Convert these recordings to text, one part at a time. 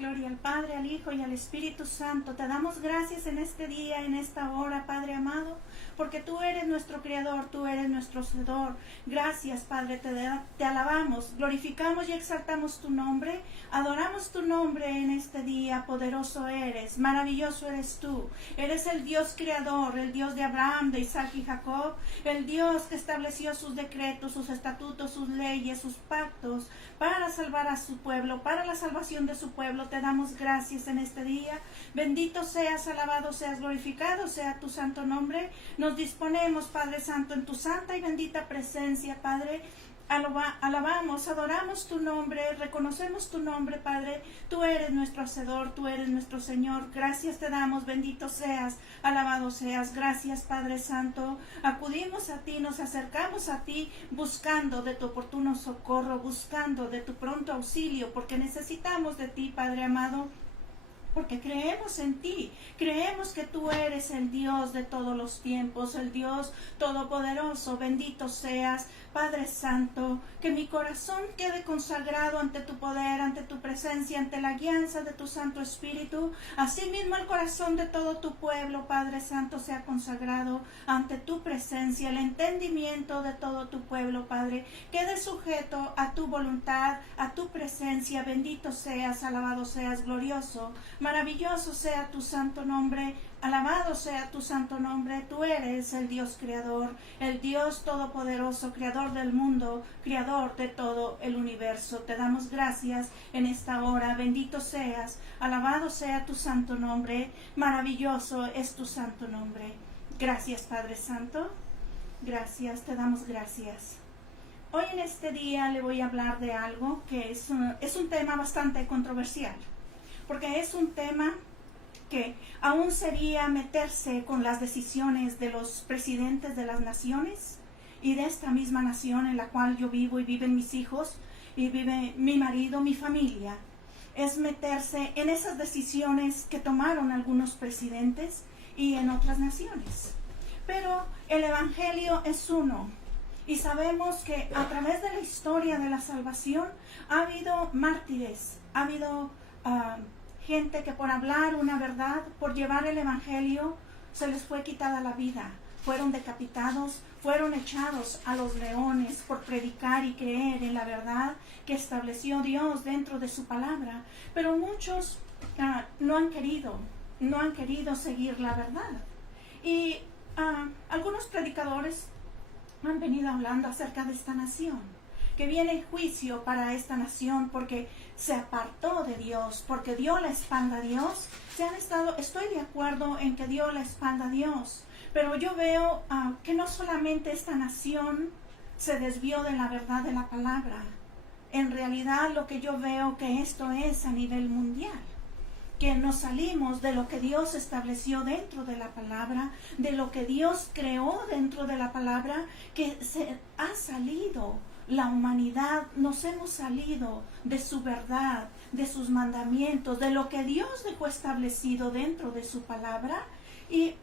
Gloria al Padre, al Hijo y al Espíritu Santo. Te damos gracias en este día, en esta hora, Padre amado, porque tú eres nuestro Creador, tú eres nuestro Hacedor. Gracias, Padre, te alabamos, glorificamos y exaltamos tu nombre, adoramos tu nombre en este día. Poderoso eres, maravilloso eres tú. Eres el Dios Creador, el Dios de Abraham, de Isaac y Jacob, el Dios que estableció sus decretos, sus estatutos, sus leyes, sus pactos, para salvar a su pueblo, para la salvación de su pueblo. Te damos gracias en este día. Bendito seas, alabado seas, glorificado sea tu santo nombre. Nos disponemos, Padre Santo, en tu santa y bendita presencia, Padre. Alabamos, adoramos tu nombre, reconocemos tu nombre, Padre. Tú eres nuestro Hacedor, tú eres nuestro Señor. Gracias te damos, bendito seas, alabado seas. Gracias, Padre Santo. Acudimos a ti, nos acercamos a ti, buscando de tu oportuno socorro, buscando de tu pronto auxilio, porque necesitamos de ti, Padre amado. Porque creemos en ti, creemos que tú eres el Dios de todos los tiempos, el Dios todopoderoso. Bendito seas, Padre Santo, que mi corazón quede consagrado ante tu poder, ante tu presencia, ante la guianza de tu Santo Espíritu. Asimismo el corazón de todo tu pueblo, Padre Santo, sea consagrado ante tu presencia. El entendimiento de todo tu pueblo, Padre, quede sujeto a tu voluntad, a tu presencia. Bendito seas, alabado seas, glorioso, maravilloso sea tu santo nombre, alabado sea tu santo nombre. Tú eres el Dios creador, el Dios todopoderoso, creador del mundo, creador de todo el universo. Te damos gracias en esta hora. Bendito seas, alabado sea tu santo nombre, maravilloso es tu santo nombre. Gracias, Padre Santo. Gracias, te damos gracias. Hoy en este día le voy a hablar de algo que es un tema bastante controversial, porque es un tema que aún sería meterse con las decisiones de los presidentes de las naciones y de esta misma nación en la cual yo vivo y viven mis hijos y vive mi marido, mi familia. Es meterse en esas decisiones que tomaron algunos presidentes y en otras naciones. Pero el Evangelio es uno. Y sabemos que a través de la historia de la salvación ha habido mártires, ha habido gente que por hablar una verdad, por llevar el Evangelio, se les fue quitada la vida. Fueron decapitados, fueron echados a los leones por predicar y creer en la verdad que estableció Dios dentro de su palabra. Pero muchos no han querido seguir la verdad. Y algunos predicadores han venido hablando acerca de esta nación, que viene juicio para esta nación porque se apartó de Dios, porque dio la espalda a Dios. Estoy de acuerdo en que dio la espalda a Dios, pero yo veo que no solamente esta nación se desvió de la verdad de la palabra. En realidad lo que yo veo que esto es a nivel mundial, que nos salimos de lo que Dios estableció dentro de la palabra, de lo que Dios creó dentro de la palabra, que se ha salido la humanidad, nos hemos salido de su verdad, de sus mandamientos, de lo que Dios dejó establecido dentro de su palabra. Y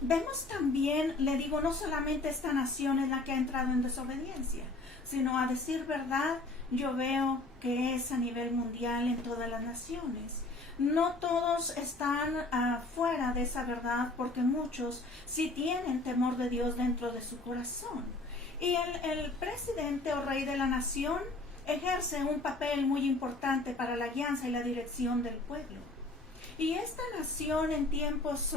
vemos también, le digo, no solamente esta nación es la que ha entrado en desobediencia, sino a decir verdad, yo veo que es a nivel mundial en todas las naciones. No todos están fuera de esa verdad, porque muchos sí tienen temor de Dios dentro de su corazón. Y el presidente o rey de la nación ejerce un papel muy importante para la guianza y la dirección del pueblo. Y esta nación en tiempos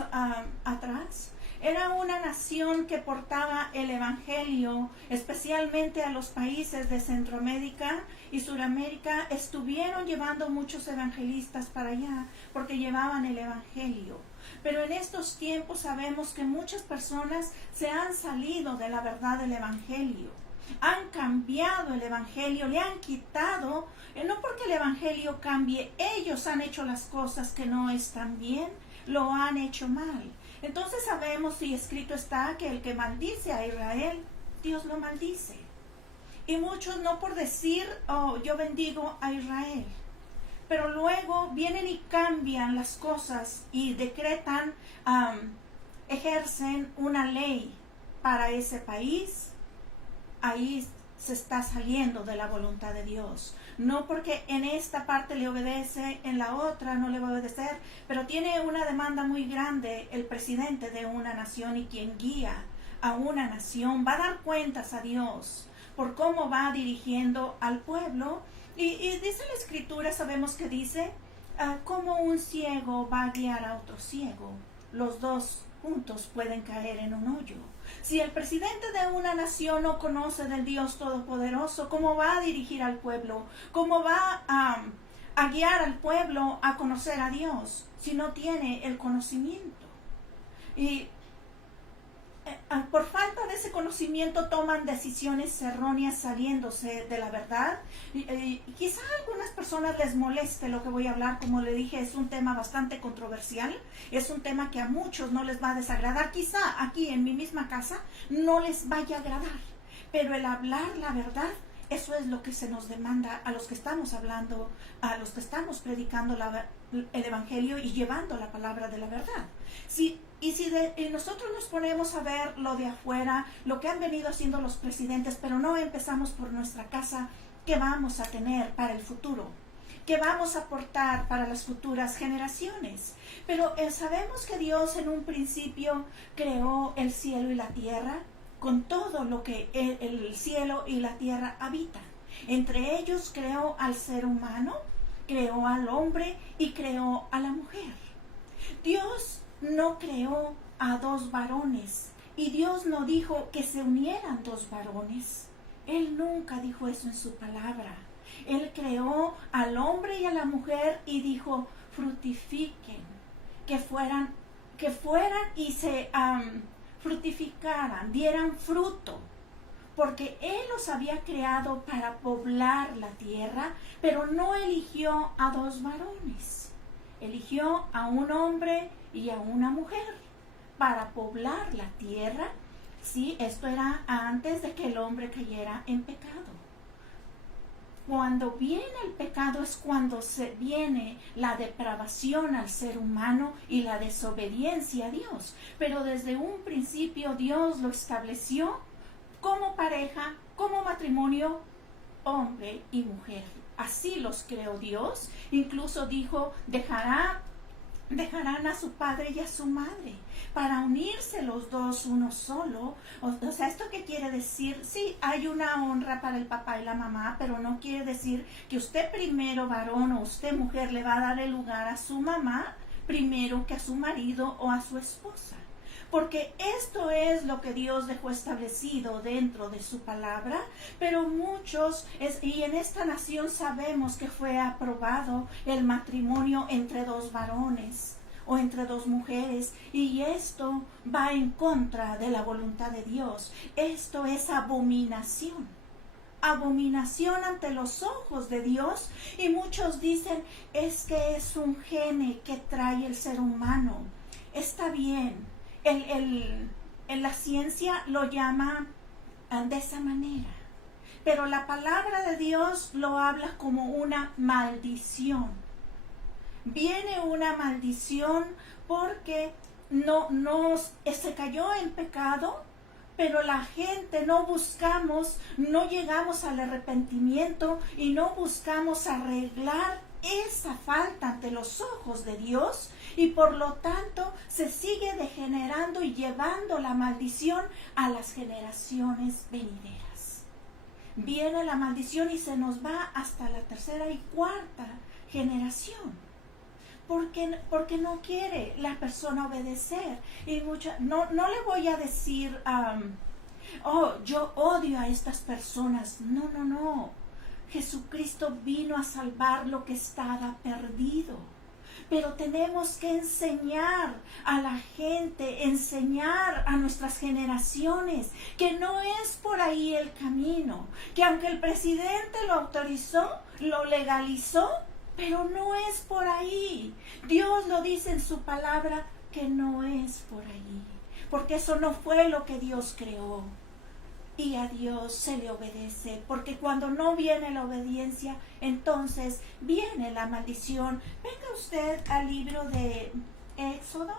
atrás era una nación que portaba el Evangelio, especialmente a los países de Centroamérica y Suramérica. Estuvieron llevando muchos evangelistas para allá porque llevaban el Evangelio. Pero en estos tiempos sabemos que muchas personas se han salido de la verdad del Evangelio. Han cambiado el Evangelio, le han quitado, no porque el Evangelio cambie, ellos han hecho las cosas que no están bien, lo han hecho mal. Entonces sabemos, y escrito está, que el que maldice a Israel, Dios lo maldice. Y muchos no por decir, yo bendigo a Israel, pero luego vienen y cambian las cosas y decretan, ejercen una ley para ese país. Ahí se está saliendo de la voluntad de Dios. No porque en esta parte le obedece, en la otra no le va a obedecer, pero tiene una demanda muy grande el presidente de una nación, y quien guía a una nación va a dar cuentas a Dios por cómo va dirigiendo al pueblo. Y dice la Escritura, sabemos que dice, como un ciego va a guiar a otro ciego, los dos juntos pueden caer en un hoyo. Si el presidente de una nación no conoce del Dios Todopoderoso, ¿cómo va a dirigir al pueblo? ¿Cómo va a guiar al pueblo a conocer a Dios si no tiene el conocimiento? Y por falta de ese conocimiento toman decisiones erróneas saliéndose de la verdad. Quizá a algunas personas les moleste lo que voy a hablar. Como le dije, es un tema bastante controversial, es un tema que a muchos no les va a desagradar. Quizá aquí en mi misma casa no les vaya a agradar, pero el hablar la verdad, eso es lo que se nos demanda a los que estamos hablando, a los que estamos predicando el Evangelio y llevando la palabra de la verdad. Si nosotros nos ponemos a ver lo de afuera, lo que han venido haciendo los presidentes, pero no empezamos por nuestra casa, ¿qué vamos a tener para el futuro? ¿Qué vamos a aportar para las futuras generaciones? Pero sabemos que Dios en un principio creó el cielo y la tierra, con todo lo que el cielo y la tierra habitan. Entre ellos creó al ser humano, creó al hombre y creó a la mujer. Dios no creó a dos varones, y Dios no dijo que se unieran dos varones. Él nunca dijo eso en su palabra. Él creó al hombre y a la mujer y dijo, fructifiquen, que fueran y se fructificaran, dieran fruto, porque Él los había creado para poblar la tierra, pero no eligió a dos varones. Eligió a un hombre y a una mujer para poblar la tierra. Sí, esto era antes de que el hombre cayera en pecado. Cuando viene el pecado es cuando se viene la depravación al ser humano y la desobediencia a Dios. Pero desde un principio Dios lo estableció como pareja, como matrimonio, hombre y mujer. Así los creó Dios. Incluso dijo, dejarán a su padre y a su madre para unirse los dos uno solo. O sea, ¿esto qué quiere decir? Sí, hay una honra para el papá y la mamá, pero no quiere decir que usted primero varón o usted mujer le va a dar el lugar a su mamá primero que a su marido o a su esposa. Porque esto es lo que Dios dejó establecido dentro de su palabra, pero muchos, y en esta nación sabemos que fue aprobado el matrimonio entre dos varones o entre dos mujeres, y esto va en contra de la voluntad de Dios. Esto es abominación. Abominación ante los ojos de Dios, y muchos dicen, es que es un gene que trae el ser humano. Está bien. En la ciencia lo llama de esa manera, pero la palabra de Dios lo habla como una maldición. Viene una maldición porque no se cayó en pecado, pero la gente no llegamos al arrepentimiento y no buscamos arreglar esa falta ante los ojos de Dios, y por lo tanto se sigue degenerando y llevando la maldición a las generaciones venideras. Viene la maldición y se nos va hasta la tercera y cuarta generación. Porque no quiere la persona obedecer. Y no le voy a decir, yo odio a estas personas. No. Jesucristo vino a salvar lo que estaba perdido. Pero tenemos que enseñar a la gente, enseñar a nuestras generaciones que no es por ahí el camino, que aunque el presidente lo autorizó, lo legalizó, pero no es por ahí. Dios lo dice en su palabra que no es por ahí, porque eso no fue lo que Dios creó. Y a Dios se le obedece, porque cuando no viene la obediencia, entonces viene la maldición. Venga usted al libro de Éxodo,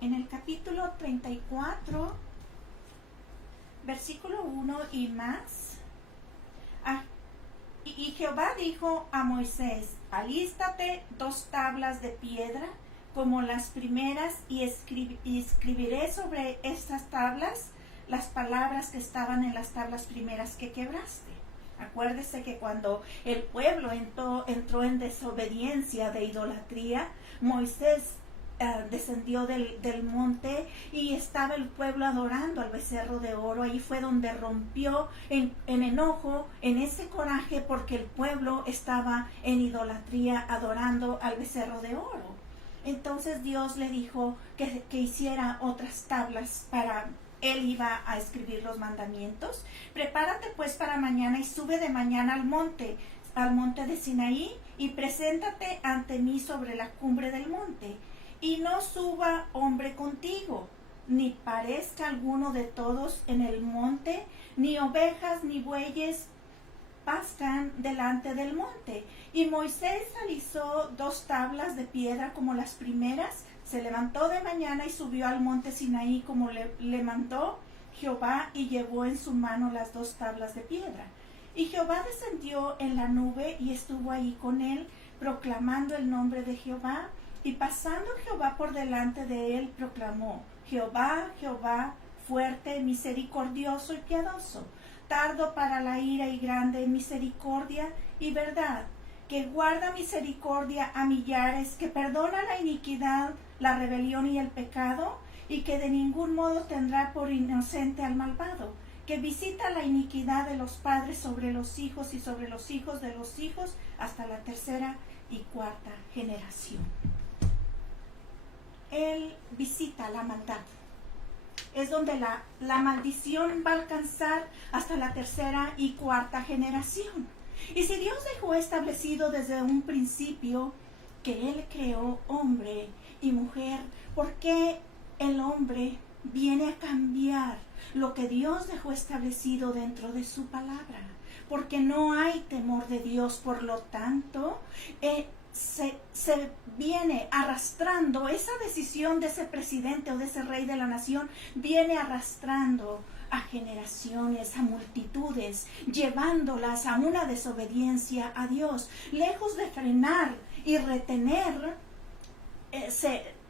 en el capítulo 34, versículo 1 y más. Y Jehová dijo a Moisés, alístate 2 tablas de piedra como las primeras y escribiré sobre estas tablas las palabras que estaban en las tablas primeras que quebraste. Acuérdese que cuando el pueblo entró en desobediencia de idolatría, Moisés descendió del monte y estaba el pueblo adorando al becerro de oro. Ahí fue donde rompió en enojo, en ese coraje, porque el pueblo estaba en idolatría adorando al becerro de oro. Entonces Dios le dijo que hiciera otras tablas para... Él iba a escribir los mandamientos. Prepárate pues para mañana y sube de mañana al monte de Sinaí, y preséntate ante mí sobre la cumbre del monte. Y no suba hombre contigo, ni parezca alguno de todos en el monte, ni ovejas ni bueyes pastan delante del monte. Y Moisés alisó 2 tablas de piedra como las primeras. Se levantó de mañana y subió al monte Sinaí como le mandó Jehová, y llevó en su mano las 2 tablas de piedra. Y Jehová descendió en la nube y estuvo ahí con él, proclamando el nombre de Jehová. Y pasando Jehová por delante de él, proclamó, Jehová, Jehová, fuerte, misericordioso y piadoso, tardo para la ira y grande en misericordia y verdad, que guarda misericordia a millares, que perdona la iniquidad, la rebelión y el pecado, y que de ningún modo tendrá por inocente al malvado, que visita la iniquidad de los padres sobre los hijos y sobre los hijos de los hijos hasta la 3ª y 4ª generación. Él visita la maldad. Es donde la maldición va a alcanzar hasta la 3ª y 4ª generación. Y si Dios dejó establecido desde un principio que Él creó hombre y mujer, ¿por qué el hombre viene a cambiar lo que Dios dejó establecido dentro de su palabra? Porque no hay temor de Dios, por lo tanto, se viene arrastrando esa decisión de ese presidente o de ese rey de la nación, viene arrastrando a generaciones, a multitudes, llevándolas a una desobediencia a Dios. Lejos de frenar y retener,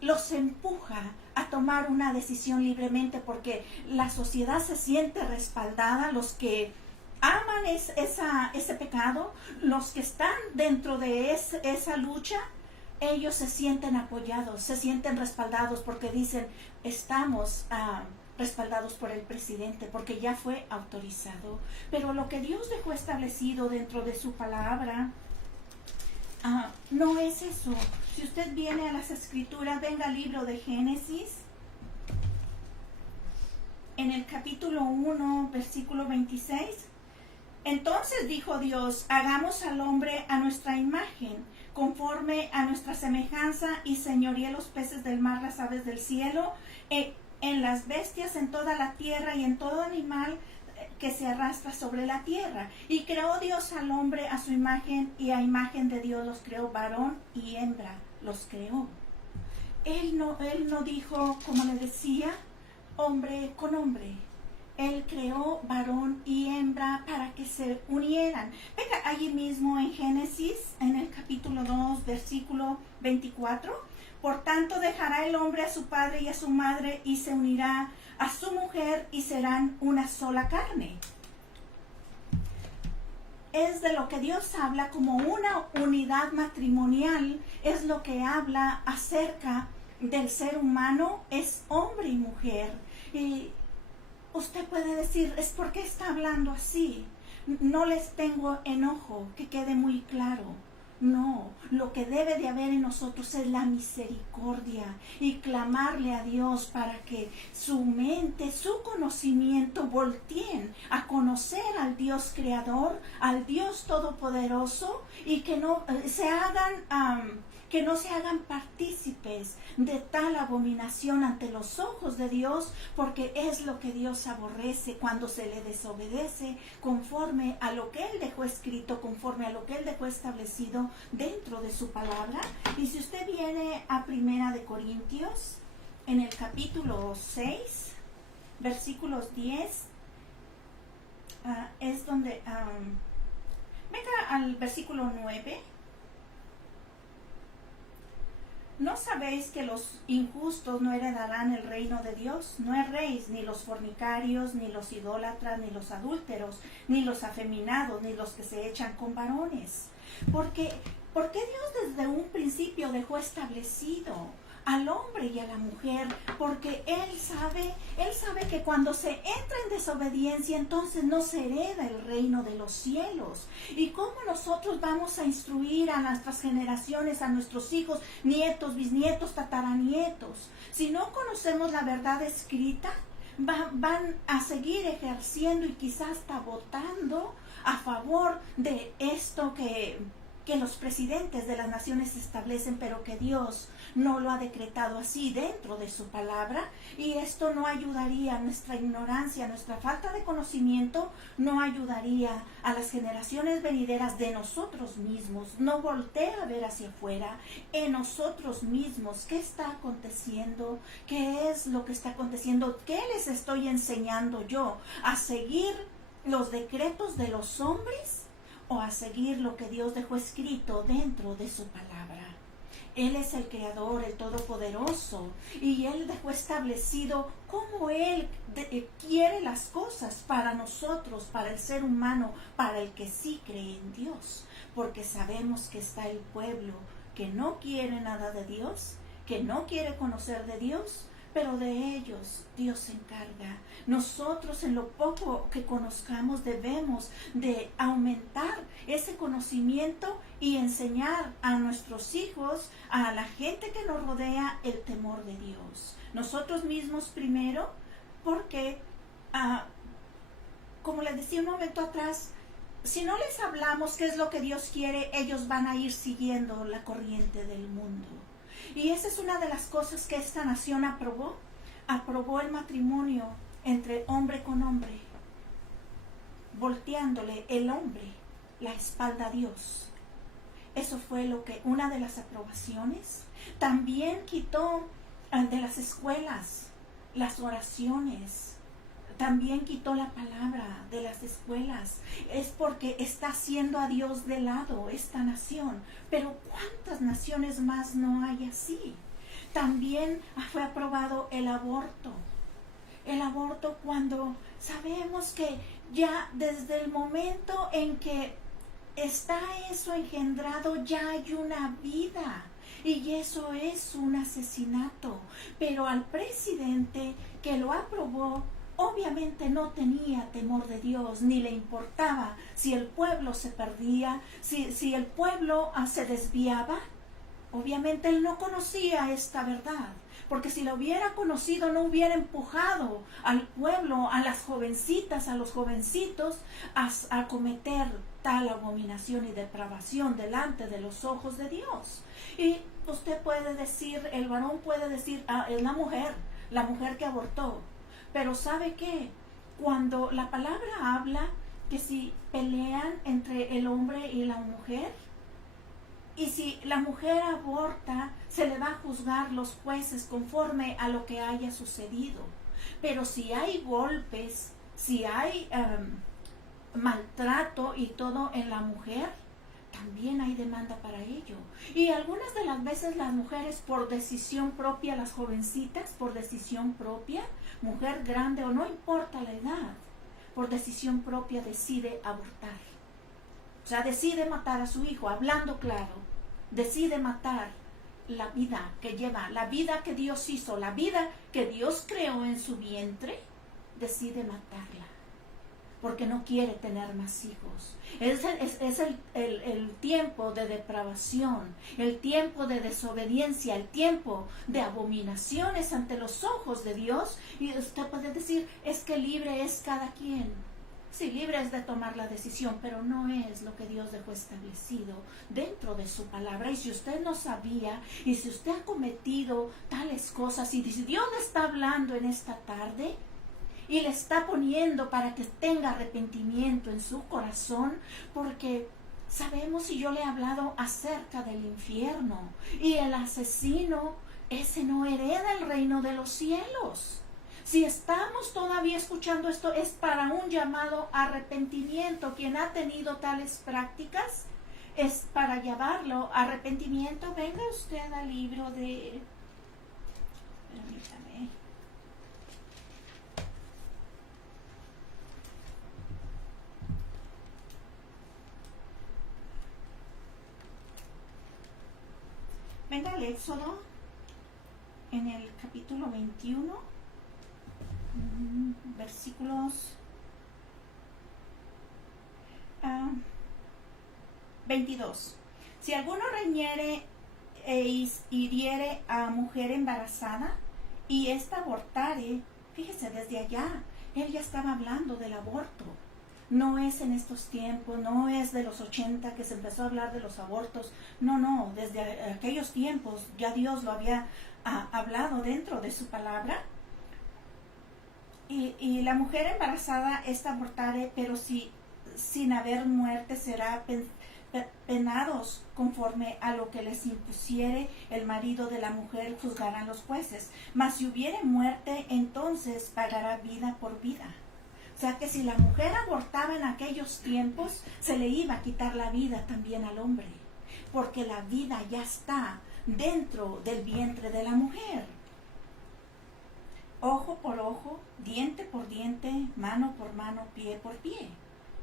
los empuja a tomar una decisión libremente, porque la sociedad se siente respaldada. Los que aman ese pecado, los que están dentro de esa lucha, ellos se sienten apoyados, se sienten respaldados, porque dicen, estamos respaldados por el presidente, porque ya fue autorizado. Pero lo que Dios dejó establecido dentro de su palabra, no es eso. Si usted viene a las escrituras, venga al libro de Génesis, en el capítulo 1, versículo 26. Entonces dijo Dios, hagamos al hombre a nuestra imagen, conforme a nuestra semejanza, y señoríe los peces del mar, las aves del cielo, en las bestias, en toda la tierra, y en todo animal que se arrastra sobre la tierra. Y creó Dios al hombre a su imagen, y a imagen de Dios los creó, varón y hembra los creó. Él no dijo, como le decía, hombre con hombre. Él creó varón y hembra para que se unieran. Venga, allí mismo en Génesis, en el capítulo 2, versículo 24. Por tanto, dejará el hombre a su padre y a su madre, y se unirá a su mujer, y serán una sola carne. Es de lo que Dios habla como una unidad matrimonial, es lo que habla acerca del ser humano, es hombre y mujer. Y usted puede decir, ¿es por qué está hablando así? No les tengo enojo, que quede muy claro. No, lo que debe de haber en nosotros es la misericordia, y clamarle a Dios para que su mente, su conocimiento volteen a conocer al Dios creador, al Dios todopoderoso, y que no se hagan partícipes de tal abominación ante los ojos de Dios, porque es lo que Dios aborrece cuando se le desobedece conforme a lo que Él dejó escrito, conforme a lo que Él dejó establecido dentro de su palabra. Y si usted viene a 1 Corintios, en el capítulo 6, versículos 10 es donde, venga al versículo 9. ¿No sabéis que los injustos no heredarán el reino de Dios? No erréis, ni los fornicarios, ni los idólatras, ni los adúlteros, ni los afeminados, ni los que se echan con varones. ¿Por qué Dios desde un principio dejó establecido al hombre y a la mujer? Porque Él sabe que cuando se entra en desobediencia, entonces no se hereda el reino de los cielos. ¿Y cómo nosotros vamos a instruir a nuestras generaciones, a nuestros hijos, nietos, bisnietos, tataranietos? Si no conocemos la verdad escrita, van a seguir ejerciendo y quizás hasta votando a favor de esto que los presidentes de las naciones establecen, pero que Dios no lo ha decretado así dentro de su palabra. Y esto no ayudaría a nuestra ignorancia, nuestra falta de conocimiento, no ayudaría a las generaciones venideras de nosotros mismos. No voltea a ver hacia afuera, en nosotros mismos, qué está aconteciendo, qué es lo que está aconteciendo, qué les estoy enseñando yo, a seguir los decretos de los hombres o a seguir lo que Dios dejó escrito dentro de su palabra. Él es el Creador, el Todopoderoso, y Él dejó establecido cómo Él quiere las cosas para nosotros, para el ser humano, para el que sí cree en Dios. Porque sabemos que está el pueblo que no quiere nada de Dios, que no quiere conocer de Dios, pero de ellos Dios se encarga. Nosotros en lo poco que conozcamos debemos de aumentar ese conocimiento y enseñar a nuestros hijos, a la gente que nos rodea, el temor de Dios. Nosotros mismos primero, porque, como les decía un momento atrás, si no les hablamos qué es lo que Dios quiere, ellos van a ir siguiendo la corriente del mundo. Y esa es una de las cosas que esta nación aprobó. Aprobó el matrimonio entre hombre con hombre, volteándole el hombre la espalda a Dios. Eso fue una de las aprobaciones. También quitó de las escuelas las oraciones. También quitó la palabra de las escuelas. Es porque está haciendo a Dios de lado esta nación. Pero ¿cuántas naciones más no hay así? También fue aprobado el aborto. El aborto cuando sabemos que ya desde el momento en que está eso engendrado, ya hay una vida. Y eso es un asesinato. Pero al presidente que lo aprobó, obviamente no tenía temor de Dios, ni le importaba si el pueblo se perdía, si el pueblo se desviaba. Obviamente él no conocía esta verdad, porque si lo hubiera conocido no hubiera empujado al pueblo, a las jovencitas, a los jovencitos a cometer tal abominación y depravación delante de los ojos de Dios. Y usted puede decir, el varón puede decir, es la mujer que abortó. Pero ¿sabe qué? Cuando la palabra habla que si pelean entre el hombre y la mujer, y si la mujer aborta, se le va a juzgar los jueces conforme a lo que haya sucedido. Pero si hay golpes, si hay maltrato y todo en la mujer, también hay demanda para ello. Y algunas de las veces las mujeres por decisión propia, las jovencitas por decisión propia, mujer grande o no importa la edad, por decisión propia decide abortar. O sea, decide matar a su hijo, hablando claro. Decide matar la vida que lleva, la vida que Dios hizo, la vida que Dios creó en su vientre, decide matarla. Porque no quiere tener más hijos. Es el tiempo de depravación, el tiempo de desobediencia, el tiempo de abominaciones ante los ojos de Dios. Y usted puede decir, es que libre es cada quien. Sí, libre es de tomar la decisión, pero no es lo que Dios dejó establecido dentro de su palabra. Y si usted no sabía, y si usted ha cometido tales cosas, y si Dios le está hablando en esta tarde, y le está poniendo para que tenga arrepentimiento en su corazón, porque sabemos, y yo le he hablado acerca del infierno, y el asesino, ese no hereda el reino de los cielos. Si estamos todavía escuchando esto, es para un llamado a arrepentimiento. Quien ha tenido tales prácticas es para llevarlo a arrepentimiento. Venga usted al libro de... Permítame. Venga al Éxodo, en el capítulo 21, versículos 22. Si alguno reñiere e hiriere a mujer embarazada y ésta abortare, fíjese, desde allá, él ya estaba hablando del aborto. No es en estos tiempos, no es de los 80 que se empezó a hablar de los abortos. No, desde aquellos tiempos ya Dios lo había hablado dentro de su palabra. Y la mujer embarazada esta abortare, pero si sin haber muerte será penados conforme a lo que les impusiere el marido de la mujer, juzgarán los jueces. Mas si hubiere muerte, entonces pagará vida por vida. O sea que si la mujer abortaba en aquellos tiempos, se le iba a quitar la vida también al hombre, porque la vida ya está dentro del vientre de la mujer. Ojo por ojo, diente por diente, mano por mano, pie por pie,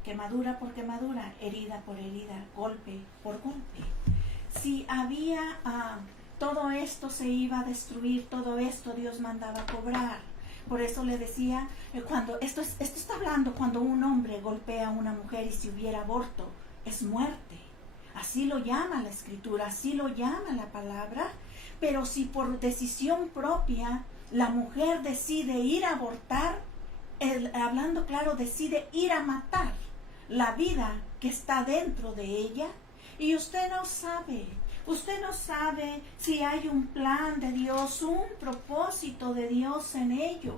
quemadura por quemadura, herida por herida, golpe por golpe. Si había todo esto se iba a destruir, todo esto Dios mandaba cobrar. Por eso le decía, cuando esto está hablando cuando un hombre golpea a una mujer y si hubiera aborto, es muerte. Así lo llama la Escritura, así lo llama la palabra. Pero si por decisión propia la mujer decide ir a abortar, hablando claro, decide ir a matar la vida que está dentro de ella, y usted no sabe si hay un plan de Dios, un propósito de Dios en ello,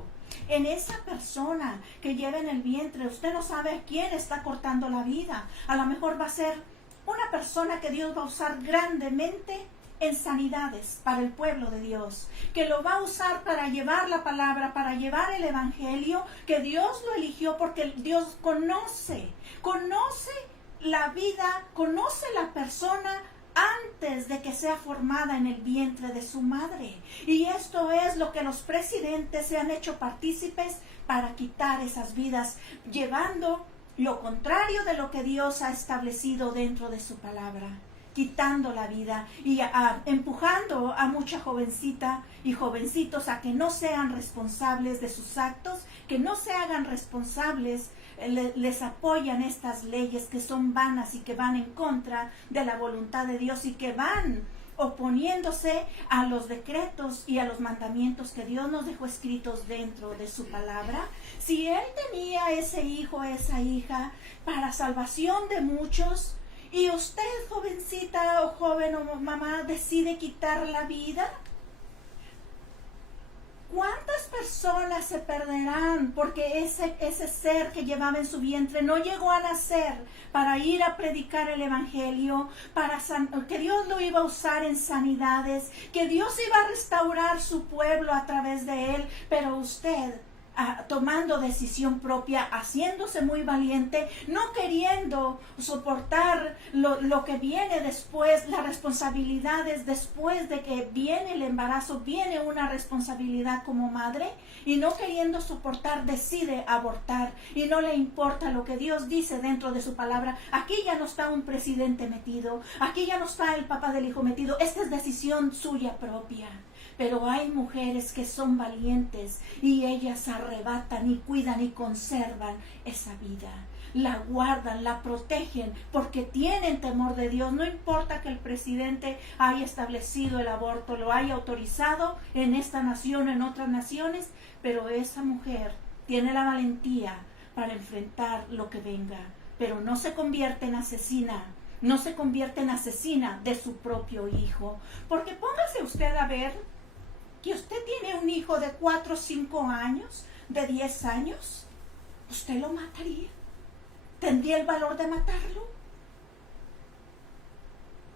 en esa persona que lleva en el vientre. Usted no sabe a quién está cortando la vida. A lo mejor va a ser una persona que Dios va a usar grandemente en sanidades para el pueblo de Dios, que lo va a usar para llevar la palabra, para llevar el evangelio, que Dios lo eligió porque Dios conoce la vida, conoce la persona antes de que sea formada en el vientre de su madre. Y esto es lo que los presidentes se han hecho partícipes para quitar esas vidas, llevando lo contrario de lo que Dios ha establecido dentro de su palabra, quitando la vida y empujando a mucha jovencita y jovencitos a que no sean responsables de sus actos, que no se hagan responsables. Les apoyan estas leyes que son vanas y que van en contra de la voluntad de Dios y que van oponiéndose a los decretos y a los mandamientos que Dios nos dejó escritos dentro de su palabra. Si él tenía ese hijo, esa hija, para salvación de muchos, y usted, jovencita o joven o mamá, decide quitar la vida, ¿cuántas personas se perderán porque ese ser que llevaba en su vientre no llegó a nacer para ir a predicar el evangelio, que Dios lo iba a usar en sanidades, que Dios iba a restaurar su pueblo a través de él? Pero usted, tomando decisión propia, haciéndose muy valiente, no queriendo soportar lo que viene después, las responsabilidades después de que viene el embarazo, viene una responsabilidad como madre, y no queriendo soportar, decide abortar, y no le importa lo que Dios dice dentro de su palabra. Aquí ya no está un presidente metido, aquí ya no está el papá del hijo metido, esta es decisión suya propia. Pero hay mujeres que son valientes y ellas arrebatan y cuidan y conservan esa vida. La guardan, la protegen porque tienen temor de Dios. No importa que el presidente haya establecido el aborto, lo haya autorizado en esta nación o en otras naciones, pero esa mujer tiene la valentía para enfrentar lo que venga. Pero no se convierte en asesina. No se convierte en asesina de su propio hijo. Porque póngase usted a ver que usted tiene un hijo de 4 o 5 años, de 10 años, ¿usted lo mataría? ¿Tendría el valor de matarlo?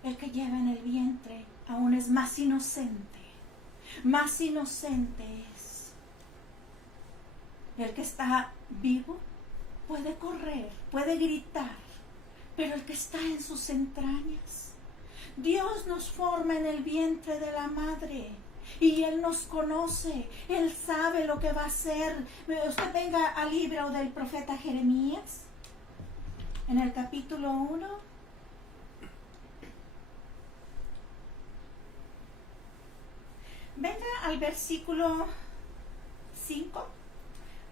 El que lleva en el vientre aún es más inocente es. El que está vivo puede correr, puede gritar, pero el que está en sus entrañas, Dios nos forma en el vientre de la madre y Él nos conoce, Él sabe lo que va a hacer. Usted venga al libro del profeta Jeremías, en el capítulo 1. Venga al versículo 5.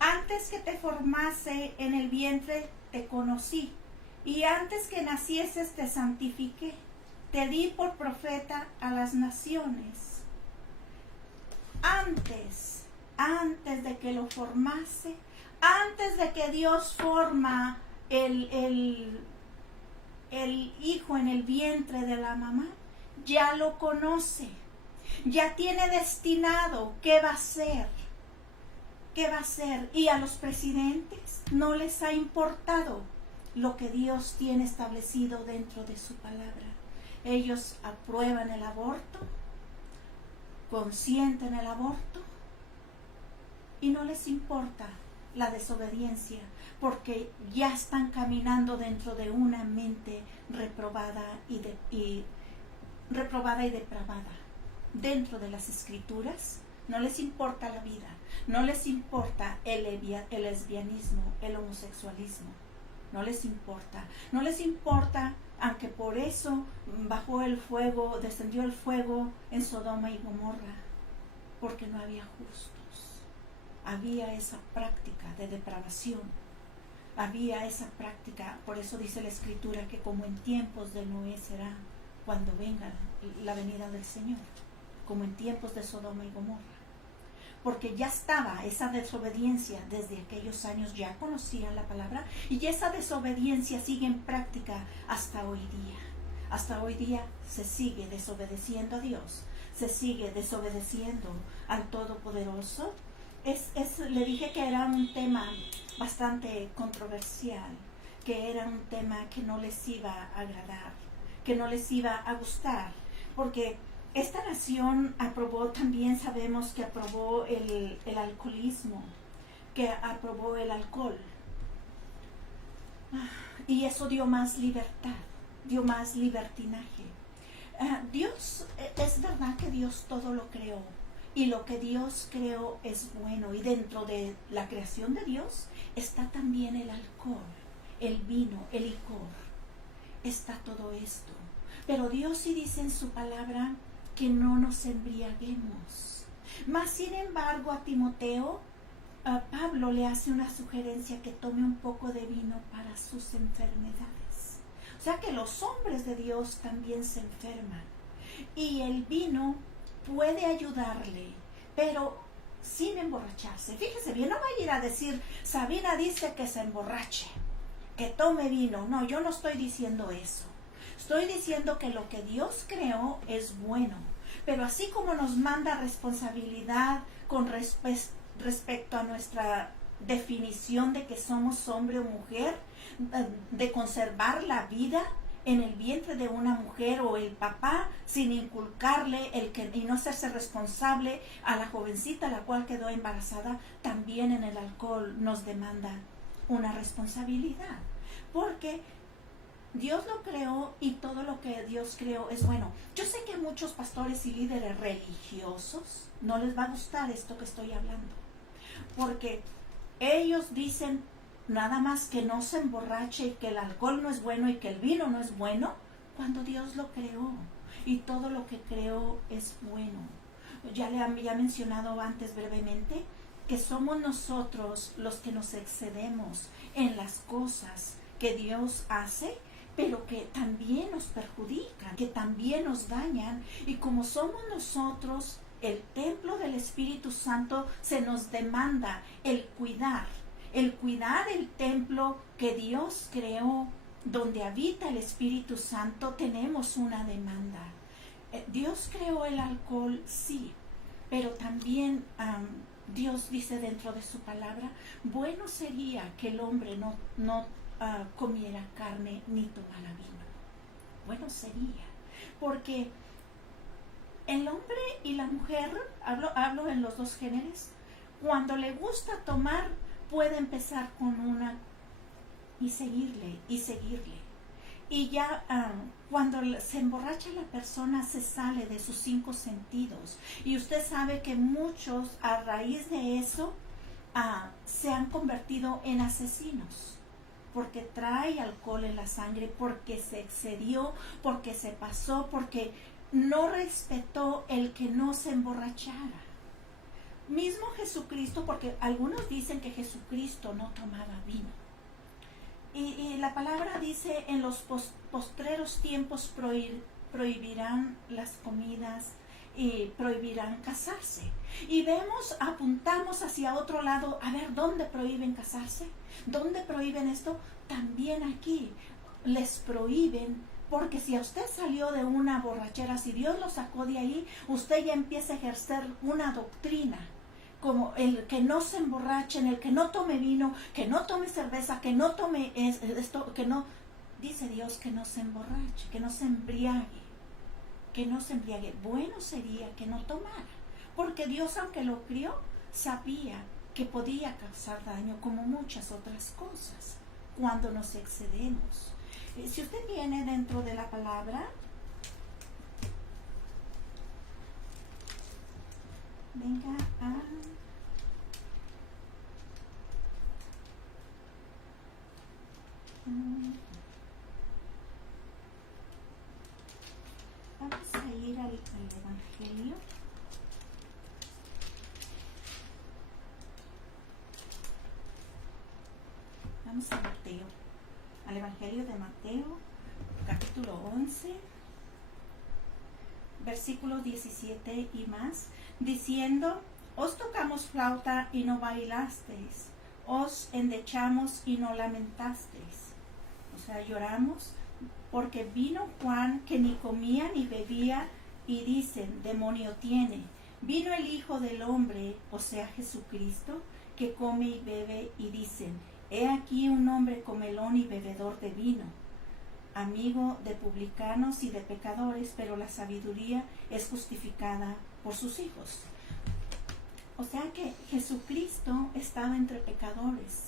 Antes que te formase en el vientre te conocí, y antes que nacieses te santifiqué. Te di por profeta a las naciones. Antes de que lo formase, antes de que Dios forma el hijo en el vientre de la mamá, ya lo conoce, ya tiene destinado qué va a ser. ¿Qué va a hacer? Y a los presidentes no les ha importado lo que Dios tiene establecido dentro de su palabra. Ellos aprueban el aborto, consienten el aborto y no les importa la desobediencia, porque ya están caminando dentro de una mente reprobada y depravada. Dentro de las escrituras no les importa la vida, no les importa el lesbianismo, el homosexualismo, no les importa, aunque por eso descendió el fuego en Sodoma y Gomorra, porque no había justos, había esa práctica de depravación, había esa práctica. Por eso dice la escritura que como en tiempos de Noé será cuando venga la venida del Señor, como en tiempos de Sodoma y Gomorra, porque ya estaba esa desobediencia desde aquellos años, ya conocían la palabra y esa desobediencia sigue en práctica hasta hoy día. Hasta hoy día se sigue desobedeciendo a Dios, se sigue desobedeciendo al Todopoderoso. Le dije que era un tema bastante controversial, que era un tema que no les iba a agradar, que no les iba a gustar, porque esta nación aprobó, también sabemos que aprobó el alcoholismo, que aprobó el alcohol. Y eso dio más libertad, dio más libertinaje. Dios, es verdad que Dios todo lo creó, y lo que Dios creó es bueno, y dentro de la creación de Dios está también el alcohol, el vino, el licor, está todo esto. Pero Dios sí dice en su palabra que no nos embriaguemos. Mas sin embargo a Timoteo, Pablo le hace una sugerencia que tome un poco de vino para sus enfermedades. O sea que los hombres de Dios también se enferman. Y el vino puede ayudarle, pero sin emborracharse. Fíjese bien, no va a ir a decir, Sabina dice que se emborrache, que tome vino. No, yo no estoy diciendo eso. Estoy diciendo que lo que Dios creó es bueno, pero así como nos manda responsabilidad con respecto a nuestra definición de que somos hombre o mujer, de conservar la vida en el vientre de una mujer, o el papá sin inculcarle y no hacerse responsable a la jovencita la cual quedó embarazada, también en el alcohol nos demanda una responsabilidad, porque Dios lo creó y todo lo que Dios creó es bueno. Yo sé que a muchos pastores y líderes religiosos no les va a gustar esto que estoy hablando, porque ellos dicen nada más que no se emborrache y que el alcohol no es bueno y que el vino no es bueno, cuando Dios lo creó y todo lo que creó es bueno. Ya le había mencionado antes brevemente que somos nosotros los que nos excedemos en las cosas que Dios hace, pero que también nos perjudican, que también nos dañan, y como somos nosotros el templo del Espíritu Santo, se nos demanda el cuidar el templo que Dios creó, donde habita el Espíritu Santo. Tenemos una demanda. Dios creó el alcohol, sí, pero también Dios dice dentro de su palabra, bueno sería que el hombre no comiera carne ni tomara vino. Bueno sería, porque el hombre y la mujer, hablo en los dos géneros, cuando le gusta tomar, puede empezar con una y seguirle y seguirle. Y ya cuando se emborracha la persona se sale de sus 5 sentidos. Y usted sabe que muchos a raíz de eso se han convertido en asesinos. Porque trae alcohol en la sangre, porque se excedió, porque se pasó, porque no respetó el que no se emborrachara. Mismo Jesucristo, porque algunos dicen que Jesucristo no tomaba vino. Y la palabra dice, en los postreros tiempos prohibirán las comidas y prohibirán casarse. Y vemos, apuntamos hacia otro lado, a ver, ¿dónde prohíben casarse? ¿Dónde prohíben esto? También aquí les prohíben, porque si a usted salió de una borrachera, si Dios lo sacó de ahí, usted ya empieza a ejercer una doctrina, como el que no se emborrachen, el que no tome vino, que no tome cerveza, que no tome esto, que no, dice Dios que no se emborrache, que no se embriague, que no se embriague. Bueno sería que no tomara, porque Dios, aunque lo crió, sabía que podía causar daño, como muchas otras cosas, cuando nos excedemos. Si usted viene dentro de la palabra, venga a... Vamos a ir al Evangelio. Vamos a Mateo, al Evangelio de Mateo, capítulo 11, versículos 17 y más, diciendo: os tocamos flauta y no bailasteis, os endechamos y no lamentasteis. O sea, lloramos porque vino Juan, que ni comía ni bebía, y dicen: demonio tiene. Vino el Hijo del Hombre, o sea Jesucristo, que come y bebe, y dicen: he aquí un hombre comelón y bebedor de vino, amigo de publicanos y de pecadores, pero la sabiduría es justificada por sus hijos. O sea que Jesucristo estaba entre pecadores.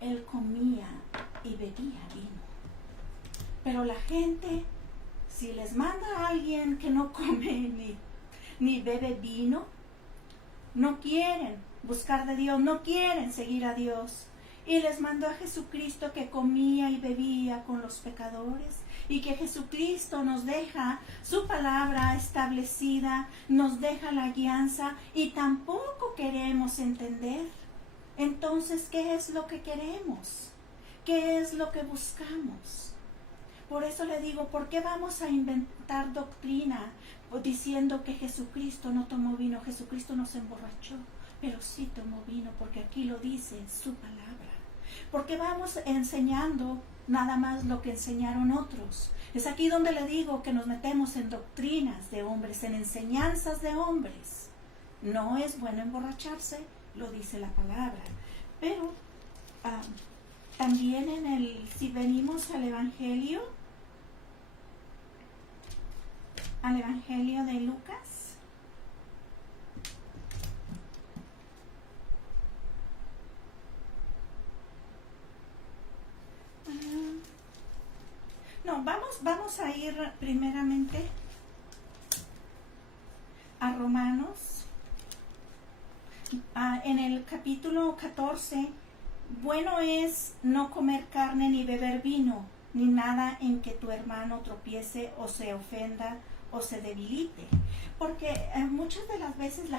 Él comía y bebía vino. Pero la gente, si les manda a alguien que no come ni bebe vino, no quieren buscar de Dios, no quieren seguir a Dios. Y les mandó a Jesucristo, que comía y bebía con los pecadores, y que Jesucristo nos deja su palabra establecida, nos deja la guianza, y tampoco queremos entender. Entonces, ¿qué es lo que queremos? ¿Qué es lo que buscamos? Por eso le digo, ¿por qué vamos a inventar doctrina diciendo que Jesucristo no tomó vino, Jesucristo no se emborrachó, pero sí tomó vino, porque aquí lo dice su palabra? ¿Por qué vamos enseñando nada más lo que enseñaron otros? Es aquí donde le digo que nos metemos en doctrinas de hombres, en enseñanzas de hombres. No es bueno emborracharse, lo dice la palabra. Pero también si venimos al Evangelio de Lucas, vamos a ir primeramente a Romanos, en el capítulo 14. Bueno es no comer carne ni beber vino, ni nada en que tu hermano tropiece o se ofenda o se debilite. Porque muchas de las veces,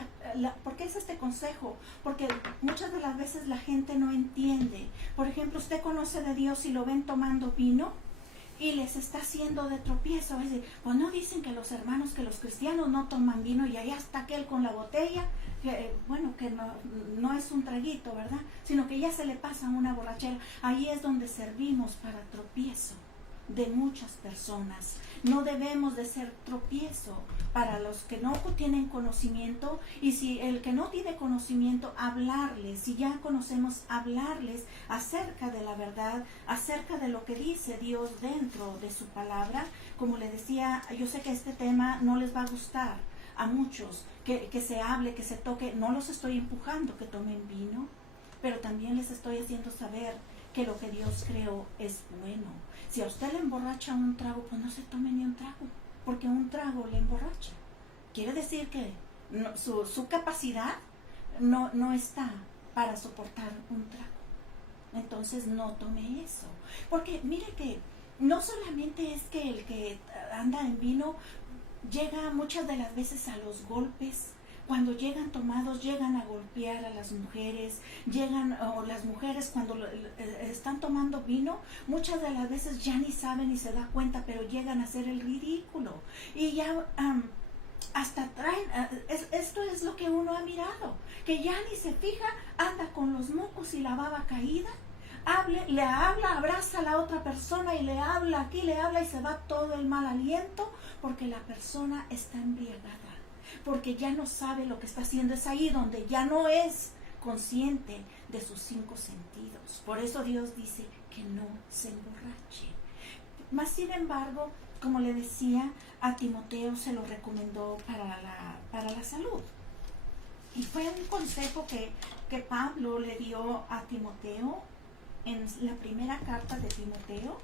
¿por qué es este consejo? Porque muchas de las veces la gente no entiende. Por ejemplo, usted conoce de Dios y lo ven tomando vino y les está haciendo de tropiezo. Es decir, pues no dicen que los hermanos, que los cristianos no toman vino, y allá está aquel con la botella, que no es un traguito, ¿verdad? Sino que ya se le pasa una borrachera. Ahí es donde servimos para tropiezo de muchas personas. No debemos de ser tropiezo para los que no tienen conocimiento, y si el que no tiene conocimiento, hablarles, si ya conocemos, hablarles acerca de la verdad, acerca de lo que dice Dios dentro de su palabra. Como le decía, yo sé que este tema no les va a gustar a muchos, que se hable, que se toque. No los estoy empujando que tomen vino, pero también les estoy haciendo saber que lo que Dios creó es bueno. Si a usted le emborracha un trago, pues no se tome ni un trago, porque un trago le emborracha. Quiere decir que su capacidad no está para soportar un trago. Entonces no tome eso. Porque mire que no solamente es que el que anda en vino llega muchas de las veces a los golpes. Cuando llegan tomados, llegan a golpear a las mujeres, o las mujeres cuando están tomando vino, muchas de las veces ya ni saben ni se da cuenta, pero llegan a hacer el ridículo. Y ya hasta traen, esto es lo que uno ha mirado, que ya ni se fija, anda con los mocos y la baba caída, le habla, abraza a la otra persona y le habla aquí, le habla y se va todo el mal aliento, porque la persona está embriagada, porque ya no sabe lo que está haciendo. Es ahí donde ya no es consciente de sus 5 sentidos. Por eso Dios dice que no se emborrache. Más sin embargo, como le decía, a Timoteo se lo recomendó para la salud. Y fue un consejo que Pablo le dio a Timoteo en la primera carta de Timoteo.